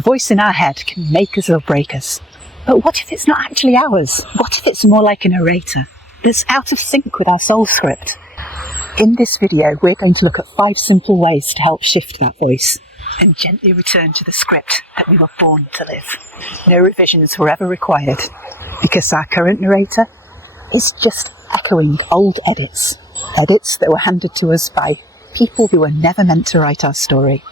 The voice in our head can make us or break us. But what if it's not actually ours? What if it's more like a narrator that's out of sync with our soul script? In this video, we're going to look at 5 simple ways to help shift that voice and gently return to the script that we were born to live. No revisions were ever required, because our current narrator is just echoing old edits that were handed to us by people who were never meant to write our story.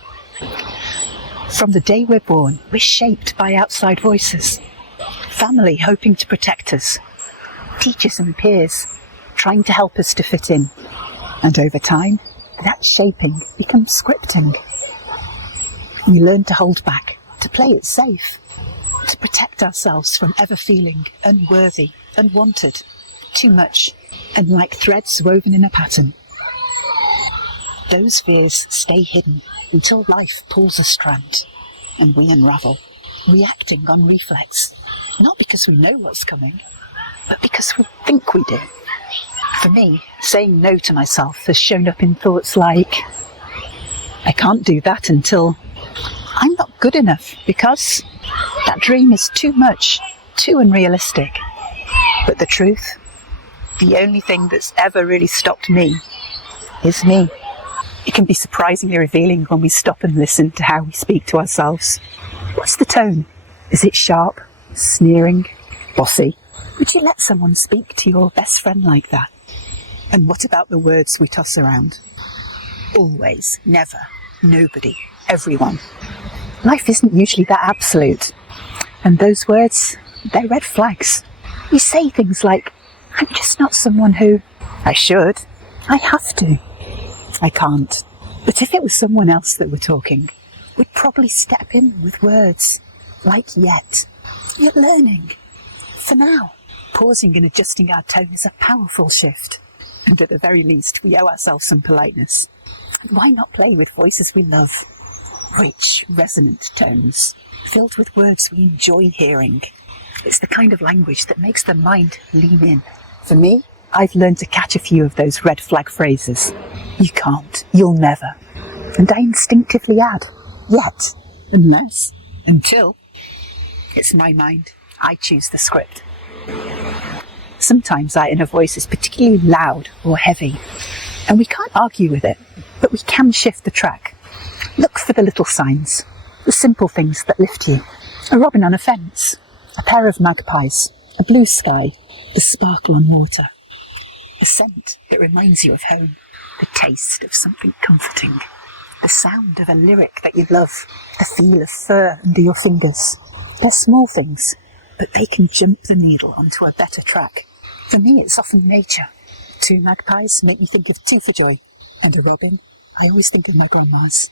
From the day we're born, we're shaped by outside voices. Family hoping to protect us, teachers and peers trying to help us to fit in. And over time, that shaping becomes scripting. We learn to hold back, to play it safe, to protect ourselves from ever feeling unworthy, unwanted, too much, and like threads woven in a pattern. Those fears stay hidden until life pulls a strand and we unravel, reacting on reflex, not because we know what's coming, but because we think we do. For me, saying no to myself has shown up in thoughts like, I can't do that until I'm not good enough because that dream is too much, too unrealistic. But the truth, the only thing that's ever really stopped me is me. It can be surprisingly revealing when we stop and listen to how we speak to ourselves. What's the tone? Is it sharp, sneering, bossy? Would you let someone speak to your best friend like that? And what about the words we toss around? Always, never, nobody, everyone. Life isn't usually that absolute. And those words, they're red flags. We say things like, I'm just not someone who, I should, I have to, I can't. But if it was someone else that were talking, we'd probably step in with words like yet. You're learning. For now. Pausing and adjusting our tone is a powerful shift. And at the very least, we owe ourselves some politeness. Why not play with voices we love? Rich, resonant tones, filled with words we enjoy hearing. It's the kind of language that makes the mind lean in. For me, I've learned to catch a few of those red flag phrases. You can't, you'll never. And I instinctively add, yet, unless, until. It's my mind. I choose the script. Sometimes our inner voice is particularly loud or heavy, and we can't argue with it, but we can shift the track. Look for the little signs, the simple things that lift you. A robin on a fence, a pair of magpies, a blue sky, the sparkle on water. A scent that reminds you of home, the taste of something comforting, the sound of a lyric that you love, the feel of fur under your fingers. They're small things, but they can jump the needle onto a better track. For me, it's often nature. 2 magpies make me think of Joy, and a robin, I always think of my grandma's.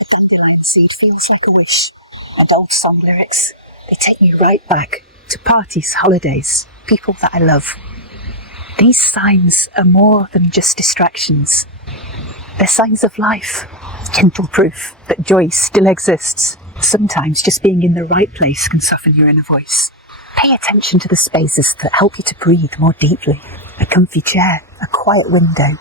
A dandelion seed feels like a wish, and old song lyrics, they take me right back to parties, holidays, people that I love. These signs are more than just distractions. They're signs of life, gentle proof that joy still exists. Sometimes just being in the right place can soften your inner voice. Pay attention to the spaces that help you to breathe more deeply. A comfy chair, a quiet window,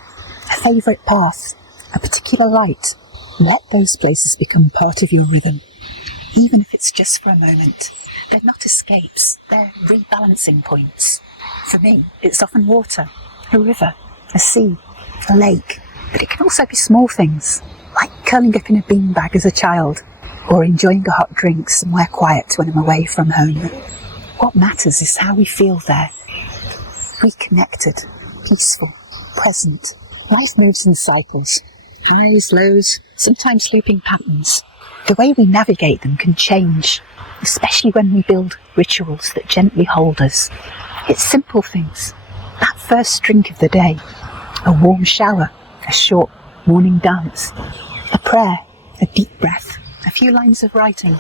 a favourite path, a particular light. Let those places become part of your rhythm, even if it's just for a moment. They're not escapes, they're rebalancing points. For me, it's often water, a river, a sea, a lake. But it can also be small things, like curling up in a beanbag as a child, or enjoying a hot drink somewhere quiet when I'm away from home. What matters is how we feel there. Reconnected, peaceful, present. Life moves in cycles. Highs, lows, sometimes looping patterns. The way we navigate them can change, especially when we build rituals that gently hold us. It's simple things. That first drink of the day, a warm shower, a short morning dance, a prayer, a deep breath, a few lines of writing.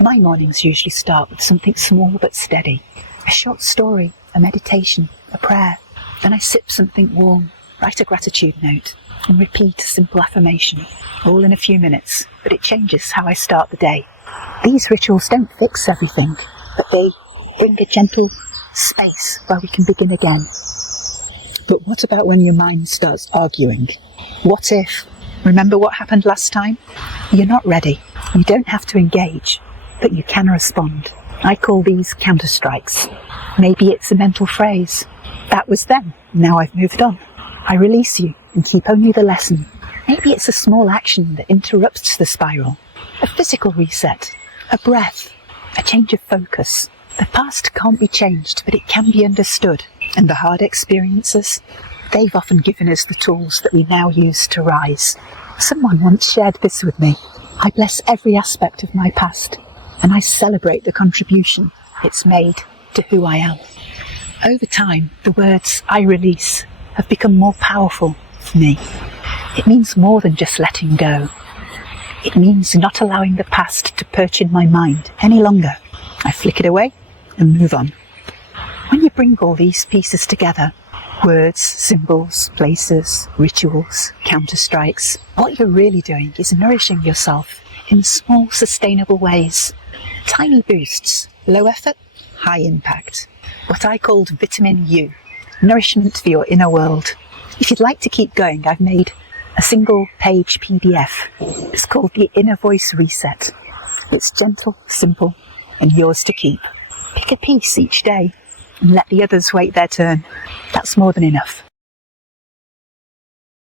My mornings usually start with something small but steady. A short story, a meditation, a prayer. Then I sip something warm, write a gratitude note, and repeat a simple affirmation, all in a few minutes, but it changes how I start the day. These rituals don't fix everything, but they bring a gentle space where we can begin again. But what about when your mind starts arguing? What if? Remember what happened last time? You're not ready. You don't have to engage. that you can respond. I call these counter-strikes. Maybe it's a mental phrase. That was then, now I've moved on. I release you and keep only the lesson. Maybe it's a small action that interrupts the spiral. A physical reset, a breath, a change of focus. The past can't be changed, but it can be understood. And the hard experiences, they've often given us the tools that we now use to rise. Someone once shared this with me. I bless every aspect of my past, and I celebrate the contribution it's made to who I am. Over time, the words I release have become more powerful for me. It means more than just letting go. It means not allowing the past to perch in my mind any longer. I flick it away and move on. When you bring all these pieces together, words, symbols, places, rituals, counter-strikes, what you're really doing is nourishing yourself in small, sustainable ways. Tiny boosts, low effort, high impact. What I called vitamin U, nourishment for your inner world. If you'd like to keep going, I've made a single-page PDF. It's called the Inner Voice Reset. It's gentle, simple, and yours to keep. Pick a piece each day and let the others wait their turn. That's more than enough.